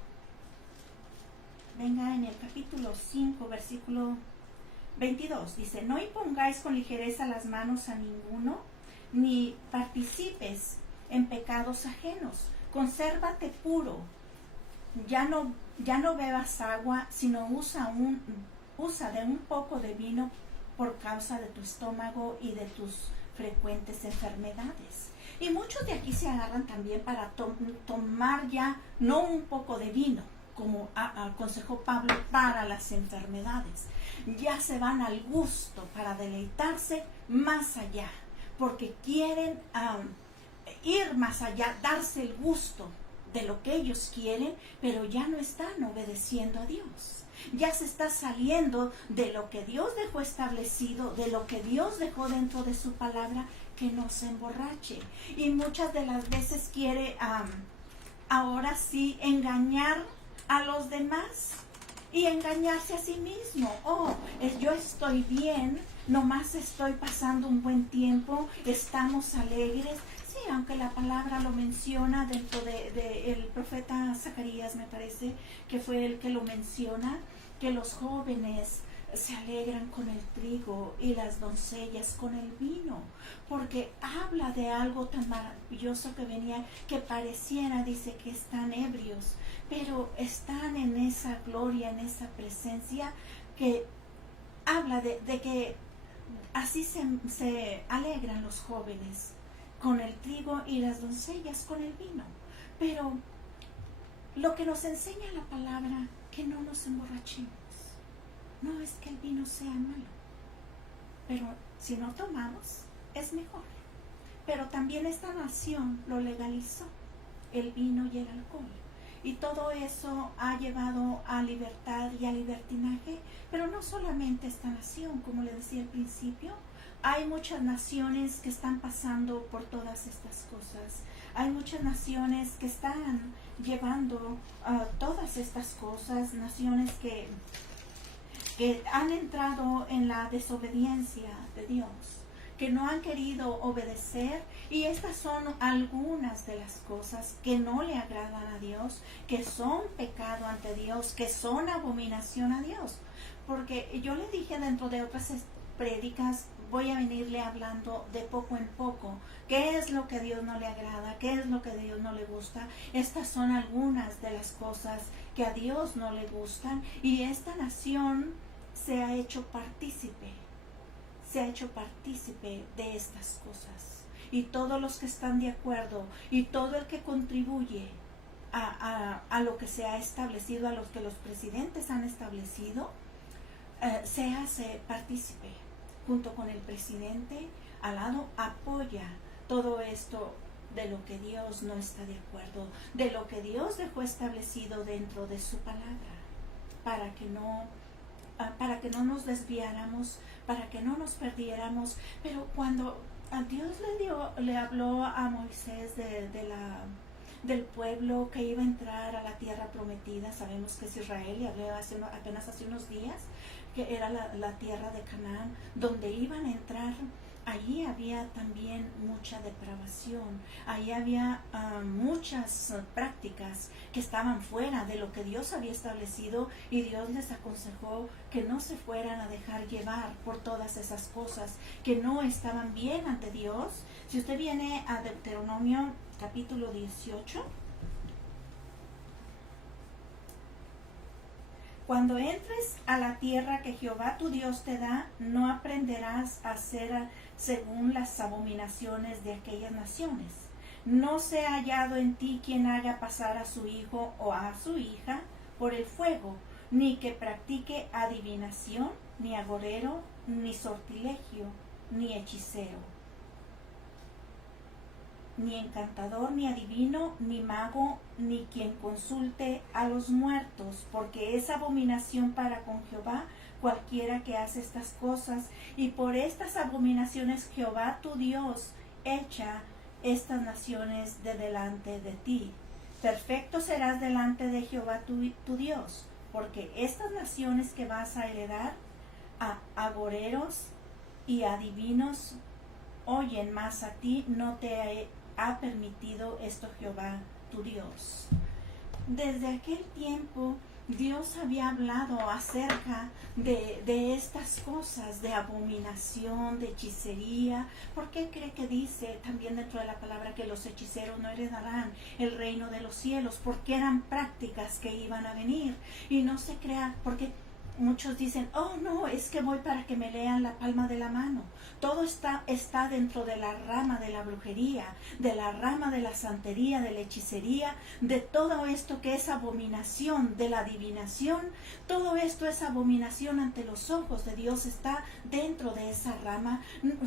Venga, en el capítulo 5, versículo 22, dice: no impongáis con ligereza las manos a ninguno, ni participes en pecados ajenos. Consérvate puro. Ya no bebas agua, sino usa de un poco de vino por causa de tu estómago y de tus frecuentes enfermedades. Y muchos de aquí se agarran también para tomar ya no un poco de vino, como aconsejó Pablo, para las enfermedades. Ya se van al gusto para deleitarse más allá, porque quieren ir más allá, darse el gusto de lo que ellos quieren, pero ya no están obedeciendo a Dios. Ya se está saliendo de lo que Dios dejó establecido, de lo que Dios dejó dentro de su palabra, que no se emborrache. Y muchas de las veces quiere ahora sí engañar a los demás y engañarse a sí mismo. Yo estoy bien, nomás estoy pasando un buen tiempo, estamos alegres. Sí, aunque la palabra lo menciona dentro de el profeta Zacarías, me parece que fue el que lo menciona, que los jóvenes se alegran con el trigo y las doncellas con el vino, porque habla de algo tan maravilloso que venía, que pareciera, dice, que están ebrios, pero están en esa gloria, en esa presencia, que habla de que así se alegran los jóvenes con el trigo y las doncellas con el vino. Pero lo que nos enseña la palabra, que no nos emborrachemos. No es que el vino sea malo, pero si no tomamos es mejor. Pero también esta nación lo legalizó, el vino y el alcohol. Y todo eso ha llevado a libertad y a libertinaje, pero no solamente esta nación, como le decía al principio, hay muchas naciones que están pasando por todas estas cosas. Hay muchas naciones que están llevando todas estas cosas, naciones que han entrado en la desobediencia de Dios, que no han querido obedecer, y estas son algunas de las cosas que no le agradan a Dios, que son pecado ante Dios, que son abominación a Dios. Porque yo le dije dentro de otras prédicas, voy a venirle hablando de poco en poco, qué es lo que a Dios no le agrada, qué es lo que a Dios no le gusta. Estas son algunas de las cosas que a Dios no le gustan, y esta nación se ha hecho partícipe de estas cosas. Y todos los que están de acuerdo, y todo el que contribuye a lo que se ha establecido, a lo que los presidentes han establecido, se hace partícipe junto con el presidente al lado, apoya todo esto de lo que Dios no está de acuerdo, de lo que Dios dejó establecido dentro de su palabra, para que no nos desviáramos, para que no nos perdiéramos. Pero cuando a Dios le habló a Moisés del pueblo que iba a entrar a la tierra prometida, sabemos que es Israel, y hablé apenas hace unos días, que era la tierra de Canaán, donde iban a entrar allí había también mucha depravación, allí había muchas prácticas que estaban fuera de lo que Dios había establecido, y Dios les aconsejó que no se fueran a dejar llevar por todas esas cosas que no estaban bien ante Dios. Si usted viene a Deuteronomio capítulo 18, cuando entres a la tierra que Jehová tu Dios te da, no aprenderás a hacer según las abominaciones de aquellas naciones. No sea hallado en ti quien haga pasar a su hijo o a su hija por el fuego, ni que practique adivinación, ni agorero, ni sortilegio, ni hechicero, ni encantador, ni adivino, ni mago, ni quien consulte a los muertos, porque es abominación para con Jehová cualquiera que hace estas cosas, y por estas abominaciones Jehová tu Dios echa estas naciones de delante de ti. Perfecto serás delante de Jehová tu Dios, porque estas naciones que vas a heredar, a agoreros y adivinos oyen, más a ti no te ha permitido esto Jehová tu Dios. Desde aquel tiempo Dios había hablado acerca de estas cosas, de abominación, de hechicería. ¿Por qué cree que dice también dentro de la palabra que los hechiceros no heredarán el reino de los cielos? Porque eran prácticas que iban a venir. Y no se crea, porque muchos dicen, oh no, es que voy para que me lean la palma de la mano. Todo está dentro de la rama de la brujería, de la rama de la santería, de la hechicería, de todo esto que es abominación, de la adivinación. Todo esto es abominación ante los ojos de Dios, está dentro de esa rama.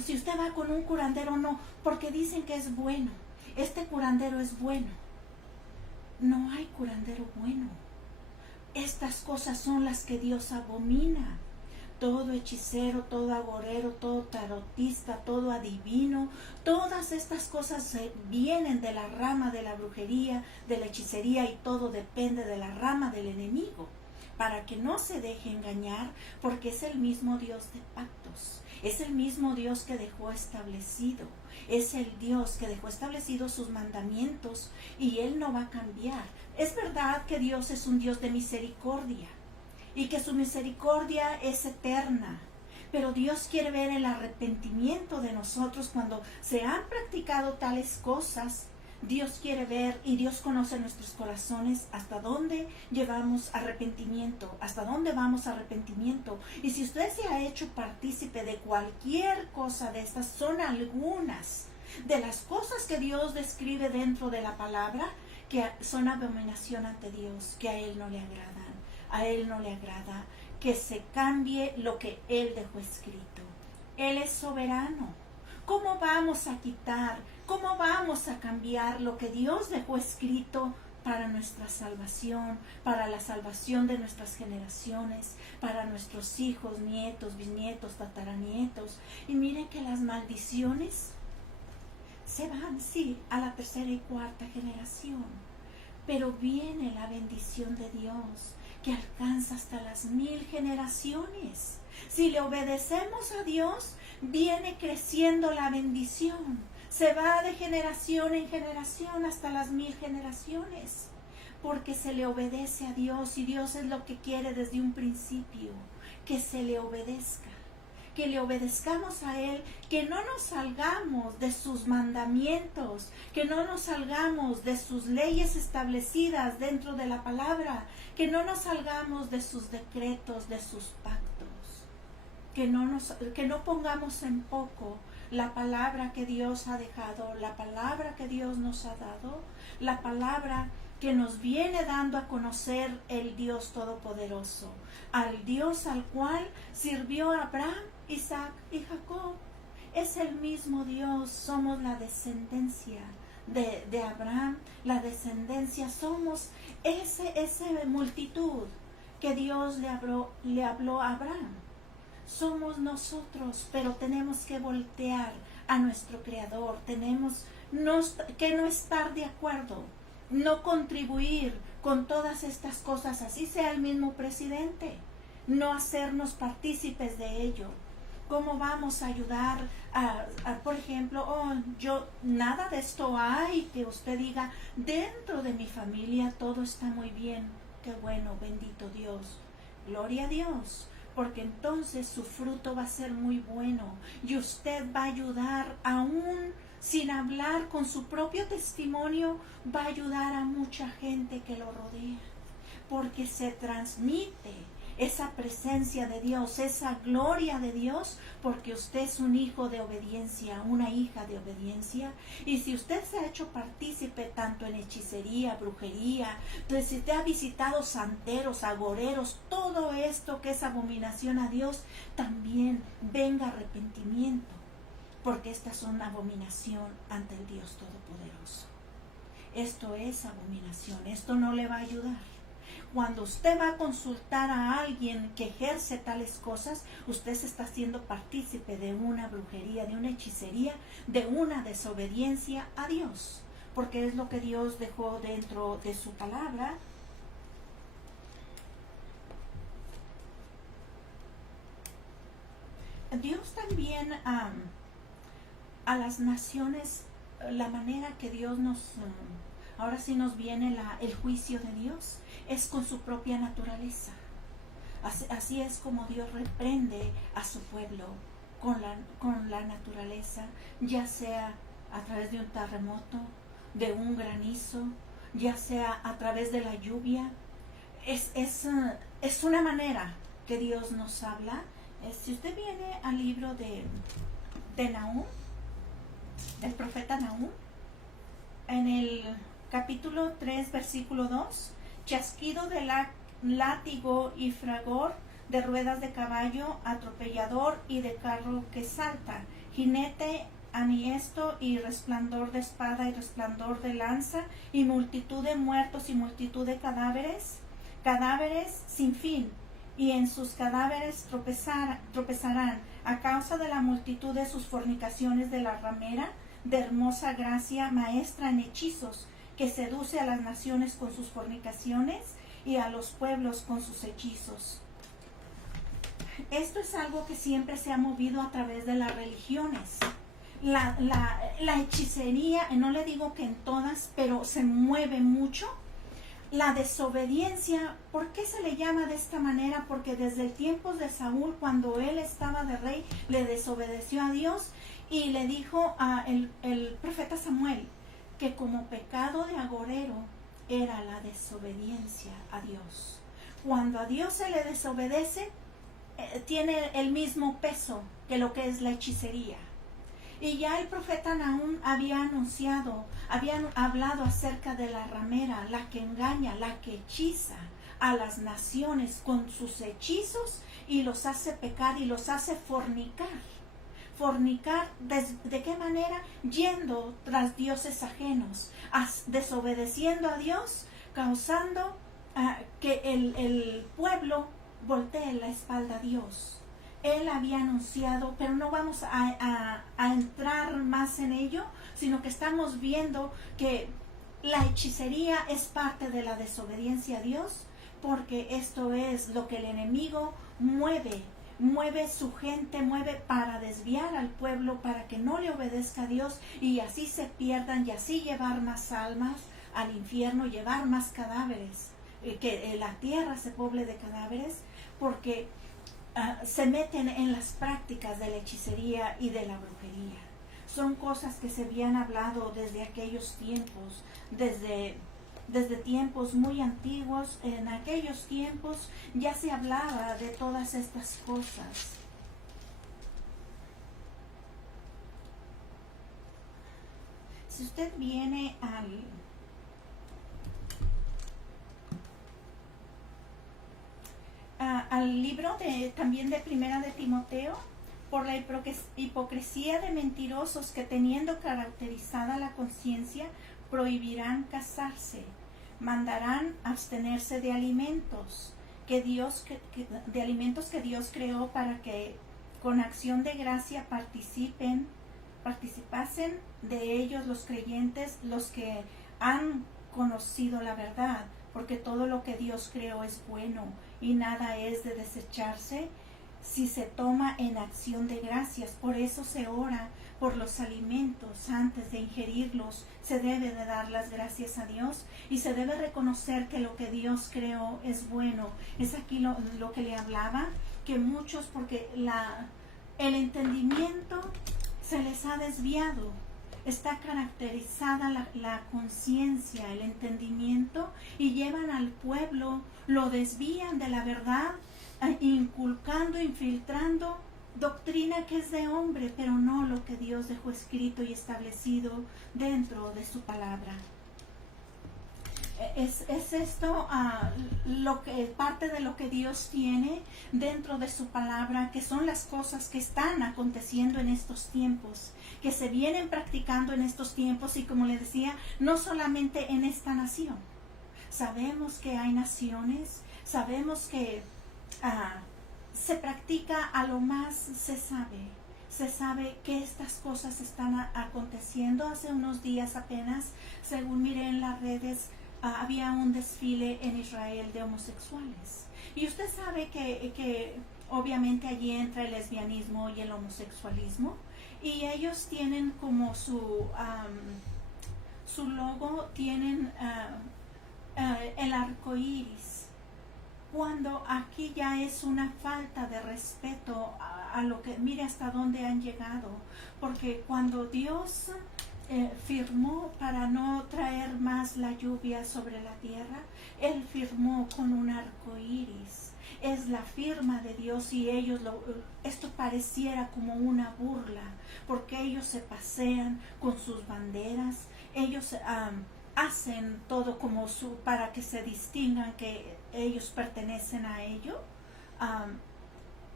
Si usted va con un curandero, no, porque dicen que es bueno. Este curandero es bueno. No hay curandero bueno. Estas cosas son las que Dios abomina. Todo hechicero, todo agorero, todo tarotista, todo adivino, todas estas cosas vienen de la rama de la brujería, de la hechicería, y todo depende de la rama del enemigo, para que no se deje engañar, porque es el mismo Dios de pactos, es el mismo Dios que dejó establecido, es el Dios que dejó establecidos sus mandamientos, y Él no va a cambiar. Es verdad que Dios es un Dios de misericordia, y que su misericordia es eterna, pero Dios quiere ver el arrepentimiento de nosotros cuando se han practicado tales cosas. Dios quiere ver, y Dios conoce nuestros corazones, hasta dónde llevamos arrepentimiento, hasta dónde vamos arrepentimiento. Y si usted se ha hecho partícipe de cualquier cosa de estas, son algunas de las cosas que Dios describe dentro de la palabra, que son abominación ante Dios, que a Él no le agradan. A Él no le agrada que se cambie lo que Él dejó escrito. Él es soberano. ¿Cómo vamos a quitar, cómo vamos a cambiar lo que Dios dejó escrito para nuestra salvación, para la salvación de nuestras generaciones, para nuestros hijos, nietos, bisnietos, tataranietos? Y miren que las maldiciones se van, sí, a la tercera y cuarta generación, pero viene la bendición de Dios, que alcanza hasta las 1000 generaciones. Si le obedecemos a Dios, viene creciendo la bendición. Se va de generación en generación hasta las 1000 generaciones, porque se le obedece a Dios, y Dios es lo que quiere desde un principio, que se le obedezca, que le obedezcamos a Él, que no nos salgamos de sus mandamientos, que no nos salgamos de sus leyes establecidas dentro de la palabra, que no nos salgamos de sus decretos, de sus pactos, que no pongamos en poco la palabra que Dios ha dejado, la palabra que Dios nos ha dado, la palabra que nos viene dando a conocer el Dios Todopoderoso, al Dios al cual sirvió Abraham, Isaac y Jacob. Es el mismo Dios, somos la descendencia de Abraham, la descendencia, somos esa multitud que Dios le habló a Abraham. Somos nosotros, pero tenemos que voltear a nuestro Creador, tenemos que no estar de acuerdo, no contribuir con todas estas cosas, así sea el mismo presidente, no hacernos partícipes de ello. ¿Cómo vamos a ayudar por ejemplo, yo nada de esto hay que usted diga, dentro de mi familia todo está muy bien? Qué bueno, bendito Dios, gloria a Dios, porque entonces su fruto va a ser muy bueno y usted va a ayudar aún sin hablar, con su propio testimonio, va a ayudar a mucha gente que lo rodea, porque se transmite esa presencia de Dios, esa gloria de Dios, porque usted es un hijo de obediencia, una hija de obediencia. Y si usted se ha hecho partícipe tanto en hechicería, brujería, pues si usted ha visitado santeros, agoreros, todo esto que es abominación a Dios, también venga arrepentimiento, porque esta es una abominación ante el Dios Todopoderoso. Esto es abominación, esto no le va a ayudar. Cuando usted va a consultar a alguien que ejerce tales cosas, usted se está haciendo partícipe de una brujería, de una hechicería, de una desobediencia a Dios, porque es lo que Dios dejó dentro de su palabra. Dios también a las naciones, la manera que Dios nos, ahora sí nos viene el juicio de Dios, es con su propia naturaleza. Así es como Dios reprende a su pueblo, con la naturaleza, ya sea a través de un terremoto, de un granizo, ya sea a través de la lluvia. Es una manera que Dios nos habla. Si usted viene al libro de Nahum, del profeta Nahum, en el capítulo 3, versículo 2, chasquido de látigo y fragor de ruedas de caballo, atropellador y de carro que salta, jinete aniesto y resplandor de espada y resplandor de lanza, y multitud de muertos y multitud de cadáveres sin fin, y en sus cadáveres tropezarán a causa de la multitud de sus fornicaciones de la ramera, de hermosa gracia, maestra en hechizos, que seduce a las naciones con sus fornicaciones y a los pueblos con sus hechizos. Esto es algo que siempre se ha movido a través de las religiones. La hechicería, no le digo que en todas, pero se mueve mucho. La desobediencia, ¿por qué se le llama de esta manera? Porque desde el tiempo de Saúl, cuando él estaba de rey, le desobedeció a Dios y le dijo a el profeta Samuel que como pecado de agorero era la desobediencia a Dios. Cuando a Dios se le desobedece, tiene el mismo peso que lo que es la hechicería. Y ya el profeta Nahum había hablado acerca de la ramera, la que engaña, la que hechiza a las naciones con sus hechizos y los hace pecar y los hace fornicar. Fornicar, ¿de qué manera? Yendo tras dioses ajenos, desobedeciendo a Dios, causando que el pueblo voltee la espalda a Dios. Él había anunciado, pero no vamos a entrar más en ello, sino que estamos viendo que la hechicería es parte de la desobediencia a Dios, porque esto es lo que el enemigo mueve su gente, mueve para desviar al pueblo, para que no le obedezca a Dios y así se pierdan y así llevar más almas al infierno, llevar más cadáveres, que la tierra se poble de cadáveres, porque se meten en las prácticas de la hechicería y de la brujería. Son cosas que se habían hablado desde aquellos tiempos, desde tiempos muy antiguos. En aquellos tiempos ya se hablaba de todas estas cosas. Si usted viene al libro también de Primera de Timoteo, por la hipocresía de mentirosos que teniendo caracterizada la conciencia prohibirán casarse, mandarán abstenerse de alimentos que Dios creó para que con acción de gracia participasen de ellos los creyentes, los que han conocido la verdad, porque todo lo que Dios creó es bueno y nada es de desecharse si se toma en acción de gracias. Por eso se ora por los alimentos antes de ingerirlos. Se debe de dar las gracias a Dios y se debe reconocer que lo que Dios creó es bueno. Es aquí lo que le hablaba, que muchos, porque el entendimiento se les ha desviado. Está caracterizada la conciencia, el entendimiento, y llevan al pueblo, lo desvían de la verdad, inculcando, infiltrando doctrina que es de hombre, pero no lo que Dios dejó escrito y establecido dentro de su palabra. Es esto parte de lo que Dios tiene dentro de su palabra, que son las cosas que están aconteciendo en estos tiempos, que se vienen practicando en estos tiempos, y como le decía, no solamente en esta nación. Sabemos que hay naciones, sabemos que se practica a lo más, se sabe que estas cosas están aconteciendo. Hace unos días apenas, según miré en las redes, había un desfile en Israel de homosexuales. Y usted sabe que obviamente allí entra el lesbianismo y el homosexualismo, y ellos tienen como su logo, tienen el arco iris, cuando aquí ya es una falta de respeto a lo que, mire hasta dónde han llegado, porque cuando Dios firmó para no traer más la lluvia sobre la tierra, Él firmó con un arco iris. Es la firma de Dios, y ellos esto pareciera como una burla, porque ellos se pasean con sus banderas, ellos hacen todo como para que se distingan que ellos pertenecen a ello.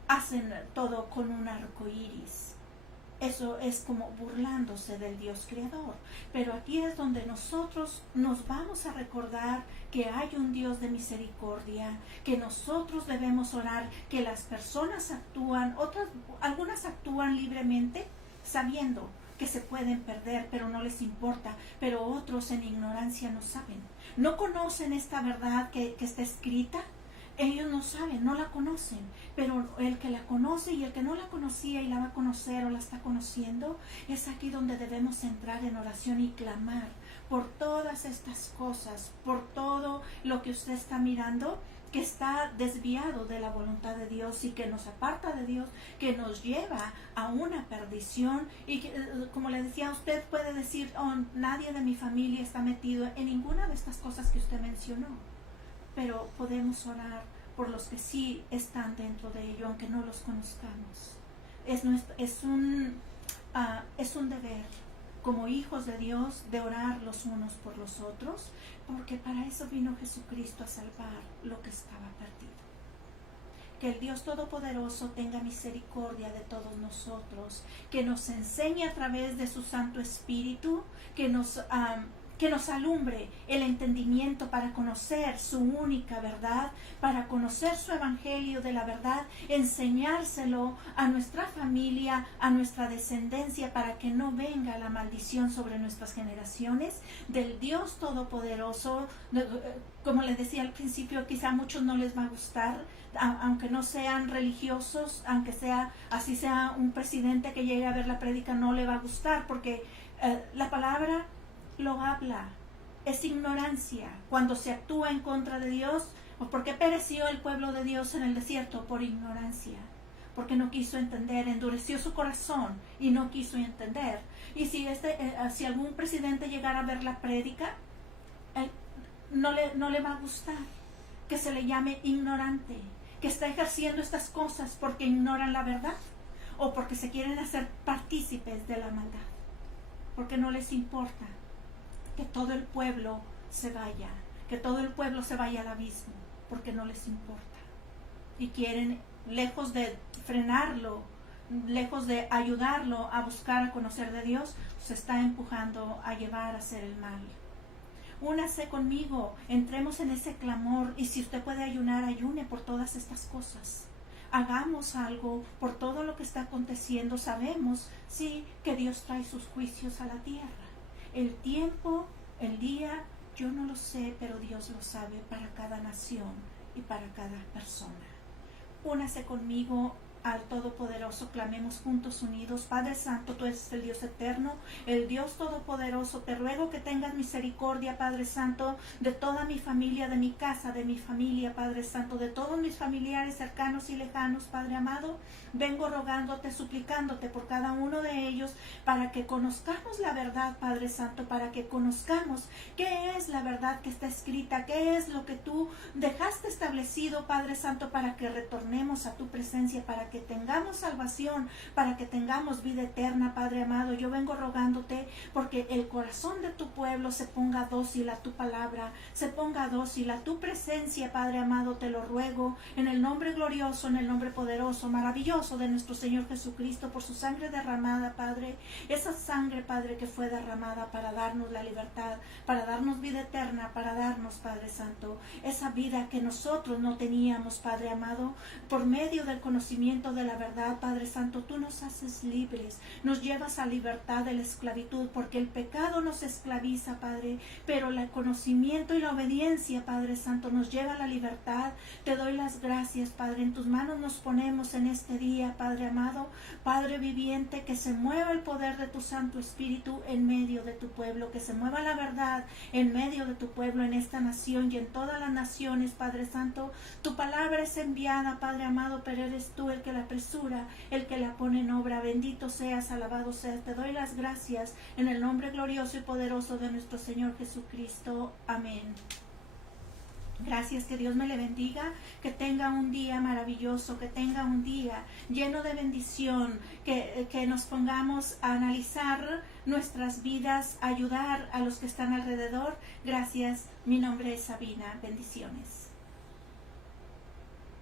Hacen todo con un arco iris. Eso es como burlándose del Dios creador. Pero aquí es donde nosotros nos vamos a recordar que hay un Dios de misericordia, que nosotros debemos orar, que las personas actúan, algunas actúan libremente, sabiendo que se pueden perder, pero no les importa, pero otros en ignorancia no saben, no conocen esta verdad que está escrita. Ellos no saben, no la conocen, pero el que la conoce y el que no la conocía y la va a conocer o la está conociendo, es aquí donde debemos entrar en oración y clamar por todas estas cosas, por todo lo que usted está mirando, que está desviado de la voluntad de Dios y que nos aparta de Dios, que nos lleva a una perdición. Y que, como le decía, usted puede decir, nadie de mi familia está metido en ninguna de estas cosas que usted mencionó, pero podemos orar por los que sí están dentro de ello, aunque no los conozcamos. Es un deber como hijos de Dios de orar los unos por los otros, porque para eso vino Jesucristo, a salvar lo que estaba perdido. Que el Dios Todopoderoso tenga misericordia de todos nosotros, que nos enseñe a través de su Santo Espíritu, que nos alumbre el entendimiento para conocer su única verdad, para conocer su evangelio de la verdad, enseñárselo a nuestra familia, a nuestra descendencia, para que no venga la maldición sobre nuestras generaciones, del Dios Todopoderoso. Como les decía al principio, quizá a muchos no les va a gustar, aunque no sean religiosos, aunque así sea un presidente que llegue a ver la prédica, no le va a gustar, porque la palabra lo habla. Es ignorancia cuando se actúa en contra de Dios. ¿Por qué pereció el pueblo de Dios en el desierto? Por ignorancia, porque no quiso entender, endureció su corazón y no quiso entender. Y si algún presidente llegara a ver la prédica, no le va a gustar que se le llame ignorante, que está ejerciendo estas cosas porque ignoran la verdad o porque se quieren hacer partícipes de la maldad, porque no les importa que todo el pueblo se vaya, que todo el pueblo se vaya al abismo, porque no les importa. Y quieren, lejos de frenarlo, lejos de ayudarlo a buscar a conocer de Dios, se está empujando a llevar a hacer el mal. Únase conmigo, entremos en ese clamor, y si usted puede ayunar, ayune por todas estas cosas. Hagamos algo por todo lo que está aconteciendo. Sabemos, sí, que Dios trae sus juicios a la tierra. El tiempo, el día, yo no lo sé, pero Dios lo sabe para cada nación y para cada persona. Únase conmigo al Todopoderoso clamemos juntos unidos. Padre Santo, tú eres el Dios eterno, el Dios Todopoderoso. Te ruego que tengas misericordia, Padre Santo, de toda mi familia, de mi casa, de mi familia, Padre Santo, de todos mis familiares cercanos y lejanos, Padre amado. Vengo rogándote, suplicándote por cada uno de ellos, para que conozcamos la verdad, Padre Santo, para que conozcamos qué es la verdad que está escrita, qué es lo que tú dejaste establecido, Padre Santo, para que retornemos a tu presencia, para que tengamos salvación, para que tengamos vida eterna, Padre amado. Yo vengo rogándote porque el corazón de tu pueblo se ponga dócil a tu palabra, se ponga dócil a tu presencia, Padre amado. Te lo ruego en el nombre glorioso, en el nombre poderoso, maravilloso de nuestro Señor Jesucristo, por su sangre derramada, Padre. Esa sangre, Padre, que fue derramada para darnos la libertad, para darnos vida eterna, para darnos, Padre Santo, esa vida que nosotros no teníamos, Padre amado. Por medio del conocimiento de la verdad, Padre Santo, tú nos haces libres, nos llevas a libertad de la esclavitud, porque el pecado nos esclaviza, Padre, pero el conocimiento y la obediencia, Padre Santo, nos lleva a la libertad. Te doy las gracias, Padre. En tus manos nos ponemos en este día, Padre amado, Padre viviente, que se mueva el poder de tu Santo Espíritu en medio de tu pueblo, que se mueva la verdad en medio de tu pueblo, en esta nación y en todas las naciones, Padre Santo. Tu palabra es enviada, Padre amado, pero eres tú el que la apresura, el que la pone en obra. Bendito seas, alabado seas. Te doy las gracias en el nombre glorioso y poderoso de nuestro Señor Jesucristo. Amén. Gracias, que Dios me le bendiga, que tenga un día maravilloso, que tenga un día lleno de bendición, que nos pongamos a analizar nuestras vidas, a ayudar a los que están alrededor. Gracias, mi nombre es Sabina. Bendiciones.